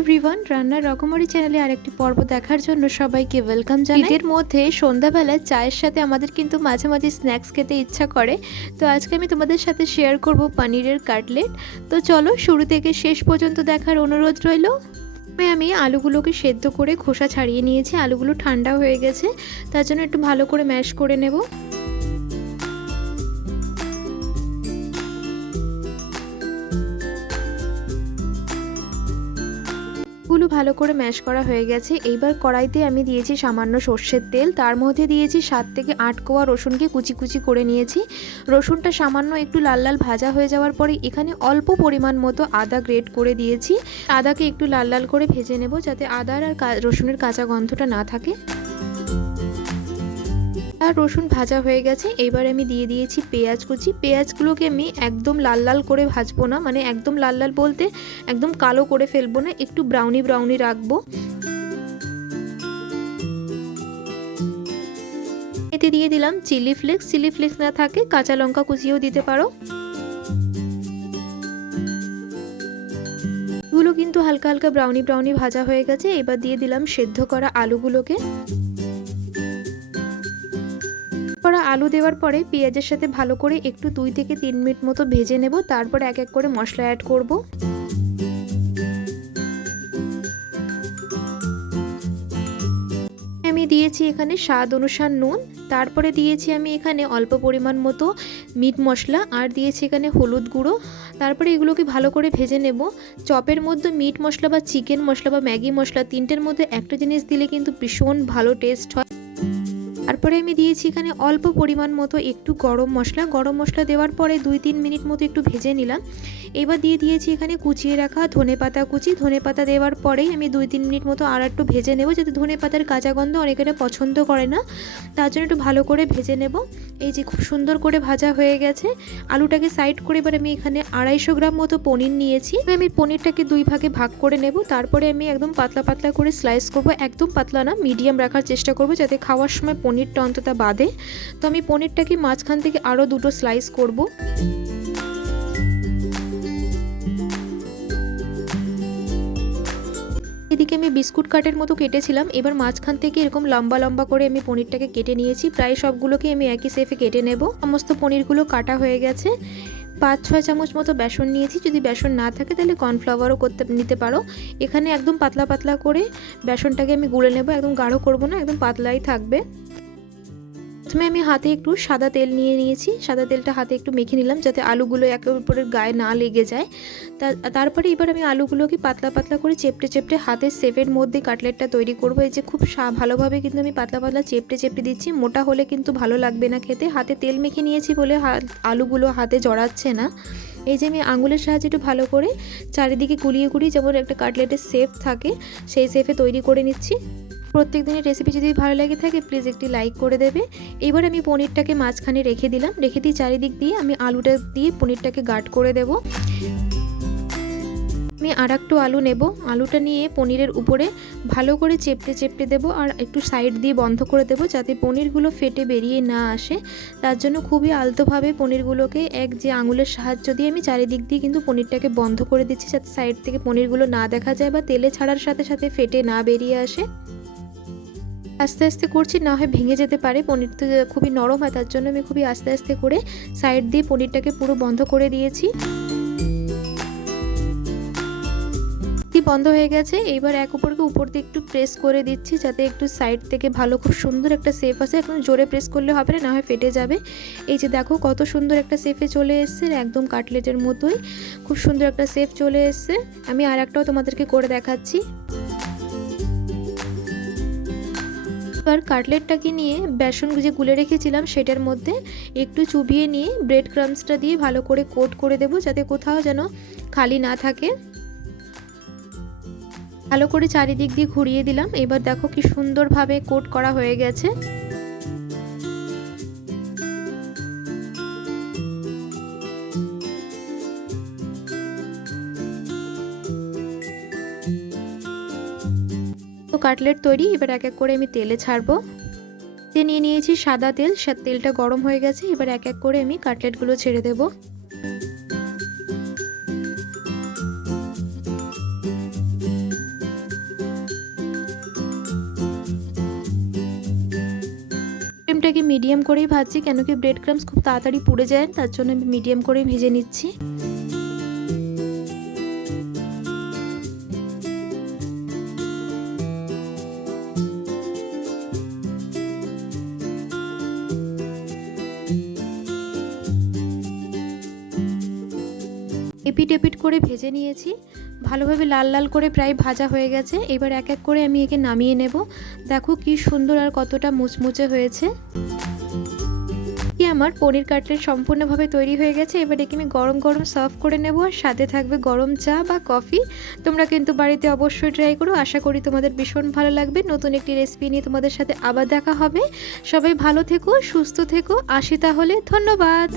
Everyone রান্নার রকমারি চ্যানেলে আরেকটি পর্ব দেখার জন্য সবাইকে ওয়েলকাম জানাই। ঈদের মধ্যে সন্ধ্যাবেলা চায়ের সাথে আমাদের কিন্তু মাঝে মাঝে স্ন্যাক্স খেতে ইচ্ছা করে। তো আজকে আমি তোমাদের সাথে শেয়ার করব পনিরের কাটলেট। তো চলো শুরু থেকে শেষ পর্যন্ত দেখার অনুরোধ রইল। প্রথমে আমি আলুগুলোকে সেদ্ধ করে খোসা ছাড়িয়ে নিয়েছি। আলুগুলো ঠান্ডা হয়ে গেছে। তার জন্য একটু ভালো করে ম্যাশ করে নেব। গুলো ভালো করে ম্যাশ করা হয়ে গেছে। এইবার কড়াইতে আমি দিয়েছি সামান্য সর্ষের তেল। তার মধ্যে দিয়েছি সাত থেকে আট কোয়া রসুনকে কুচি কুচি করে নিয়েছি। রসুনটা সামান্য একটু লাল লাল ভাজা হয়ে যাওয়ার পরে এখানে অল্প পরিমাণ মতো আদা গ্রেট করে দিয়েছি। আদাকে একটু লাল লাল করে ভেজে নেব যাতে আদার আর রসুনের কাঁচা গন্ধটা না থাকে। আর রসুন ভাজা হয়ে গেছে। এবার আমি দিয়ে দিয়েছি পেঁয়াজ কুচি। পেঁয়াজগুলোকে আমি একদম লাল লাল করে ভাজবো না মানে একদম লাল লাল বলতে একদম কালো করে ফেলব না, একটু ব্রাউনি ব্রাউনি রাখব। এতে দিয়ে দিলাম চিলি ফ্লেক্স চিলি ফ্লেক্স না থাকে, কাঁচা লঙ্কা কুচিয়েও দিতে পারো। এগুলো কিন্তু হালকা হালকা ব্রাউনি ব্রাউনি ভাজা হয়ে গেছে। এবার দিয়ে দিলাম সেদ্ধ করা আলুগুলোকে। করা আলু দেওয়ার পরে পেঁয়াজের সাথে ভালো করে একটু দুই থেকে তিন মিনিট মতো ভেজে নেব, তারপর এক এক করে মশলা অ্যাড করব। আমি দিয়েছি এখানে স্বাদ অনুসার নুন, তারপরে দিয়েছি আমি এখানে অল্প পরিমাণ মতো মিট মশলা, আর দিয়েছি এখানে হলুদ গুঁড়ো। তারপরে এগুলোকে ভালো করে ভেজে নেব। চপের মধ্যে মিট মশলা বা চিকেন মশলা বা ম্যাগি মশলা তিনটের মধ্যে একটা জিনিস দিলে কিন্তু ভীষণ ভালো টেস্ট হয়। তারপরে আমি দিয়েছি এখানে অল্প পরিমাণ মতো একটু গরম মশলা। গরম মশলা দেওয়ার পরে দুই তিন মিনিট মতো একটু ভেজে নিলাম। এবার দিয়ে দিয়েছি এখানে কুচিয়ে রাখা ধনে পাতা কুচি। ধনে পাতা দেওয়ার পরেই আমি দুই তিন মিনিট মতো আর একটু ভেজে নেব যাতে ধনে পাতার কাঁচা গন্ধ অনেকেরা পছন্দ করে না। তার জন্য একটু ভালো করে ভেজে নেব। এই যে খুব সুন্দর করে ভাজা হয়ে গেছে। আলুটাকে সাইড করে এবার আমি এখানে আড়াইশো গ্রাম মতো পনির নিয়েছি। আমি পনিরটাকে দুই ভাগে ভাগ করে নেব। তারপরে আমি একদম পাতলা পাতলা করে স্লাইস করব। একদম পাতলা না মিডিয়াম রাখার চেষ্টা করব যাতে খাওয়ার সময় পনিরটা অন্তত বাদে, তো আমি পনিরটাকে মাঝখান থেকে আরও দুটো স্লাইস করব। এদিকে আমি বিস্কুট কাটের মতো কেটেছিলাম, এবার মাঝখান থেকে এরকম লম্বা লম্বা করে আমি পনিরটাকে কেটে নিয়েছি, প্রায় সবগুলোকে আমি একই সেফে কেটে নেব। সমস্ত পনিরগুলো কাটা হয়ে গেছে, পাঁচ ছয় চামচ মতো বেসন নিয়েছি, যদি বেসন না থাকে তাহলে কর্নফ্লাওয়ারও করতে, নিতে পারো। এখানে একদম পাতলা পাতলা করে বেসনটাকে আমি গুলে নেব, একদম গাঢ় করব না, একদম পাতলাই থাকবে। প্রথমে আমি হাতে একটু সাদা তেল নিয়ে নিয়েছি। সাদা তেলটা হাতে একটু মেখে নিলাম যাতে আলুগুলো একে অপরের গায়ে না লেগে যায়। তারপরে এবার আমি আলুগুলোকে পাতলা পাতলা করে চেপটে চেপটে হাতের সেভের মধ্যে কাটলেটটা তৈরি করব। এই যে খুব ভালোভাবে কিন্তু আমি পাতলা পাতলা চেপটে চেপটে দিচ্ছি। মোটা হলে কিন্তু ভালো লাগবে না খেতে। হাতে তেল মেখে নিয়েছি বলে আলুগুলো হাতে জড়াচ্ছে না। এই যে আমি আঙুলের সাহায্যে একটু ভালো করে চারিদিকে কুলিয়ে গুলিয়ে যেমন একটা কাটলেটের সেফ থাকে, সেই সেফে তৈরি করে নিচ্ছি। প্রত্যেক দিনের রেসিপি যদি ভালো লাগে থাকে প্লিজ একটি লাইক করে দেবে। এবার আমি পনিরটাকে মাঝখানে রেখে দিলাম। রেখে দিয়ে চারিদিক দিয়ে আমি আলুটা দিয়ে পনিরটাকে গার্ড করে দেব। আমি আর একটু আলু নেব। আলুটা নিয়ে পনিরের উপরে ভালো করে চেপটে চেপটে দেবো আর একটু সাইড দিয়ে বন্ধ করে দেবো যাতে পনিরগুলো ফেটে বেরিয়ে না আসে। তার জন্য খুবই আলতোভাবে পনিরগুলোকে এক যে আঙুলের সাহায্য দিয়ে আমি চারিদিক দিয়ে কিন্তু পনিরটাকে বন্ধ করে দিচ্ছি যাতে সাইড থেকে পনিরগুলো না দেখা যায় বা তেলে ছাড়ার সাথে সাথে ফেটে না বেরিয়ে আসে। আস্তে আস্তে করছি, না হয় ভেঙে যেতে পারে। পনির তো খুবই নরম হয়, তার জন্য আমি খুবই আস্তে আস্তে করে সাইড দিয়ে পনিরটাকে পুরো বন্ধ করে দিয়েছি। বন্ধ হয়ে গেছে? এইবার এক উপরকে উপর দিয়ে একটু প্রেস করে দিচ্ছি, যাতে একটু সাইড থেকে ভালো, খুব সুন্দর একটা সেফ আসে। এখন জোরে প্রেস করলে হবে না না হয় ফেটে যাবে। এই যে দেখো, কত সুন্দর একটা সেফে চলে এসছে, একদম কাটলেটের মতোই। খুব সুন্দর একটা সেফ চলে এসছে। আমি আর একটাও তোমাদেরকে করে দেখাচ্ছি। এবার কাটলেটটাকে নিয়ে বেসন যে গুলে রেখেছিলাম সেটার মধ্যে একটু চুবিয়ে নিয়ে ব্রেড ক্রামসটা দিয়ে ভালো করে কোট করে দেবো যাতে কোথাও যেন খালি না থাকে। ভালো করে চারিদিক দিয়ে ঘুরিয়ে দিলাম। এবার দেখো কি সুন্দরভাবে কোট করা হয়ে গেছে। কাটলেট তৈরি, এবার এক এক করে আমি তেলে ছাড়বো। তে নিয়ে নিয়েছি সাদা তেল, সে তেলটা গরম হয়ে গেছে, এবার এক এক করে আমি কাটলেটগুলো ছেড়ে দেব। ক্রিমটাকে মিডিয়াম করেই ভাজছি, কেন কি ব্রেড ক্রামস খুব তাড়াতাড়ি পুড়ে যায়, তার জন্য আমি মিডিয়াম করেই ভেজে নিচ্ছি। এপিট এপিট করে ভেজে নিয়েছি। ভালোভাবে লাল লাল করে প্রায় ভাজা হয়ে গেছে। এবার এক এক করে আমি একে নামিয়ে নেব। দেখো কি সুন্দর আর কতটা মুচমুচে হয়েছে। আমার পনির কাটলেট সম্পূর্ণভাবে তৈরি হয়ে গেছে। এবার একে আমি গরম গরম সার্ভ করে নেব। আর সাথে থাকবে গরম চা বা কফি। তোমরা কিন্তু বাড়িতে অবশ্যই ট্রাই করো। আশা করি তোমাদের ভীষণ ভালো লাগবে। নতুন একটি রেসিপি নিয়ে তোমাদের সাথে আবার দেখা হবে। সবাই ভালো থেকো, সুস্থ থেকো। আসি তাহলে। ধন্যবাদ।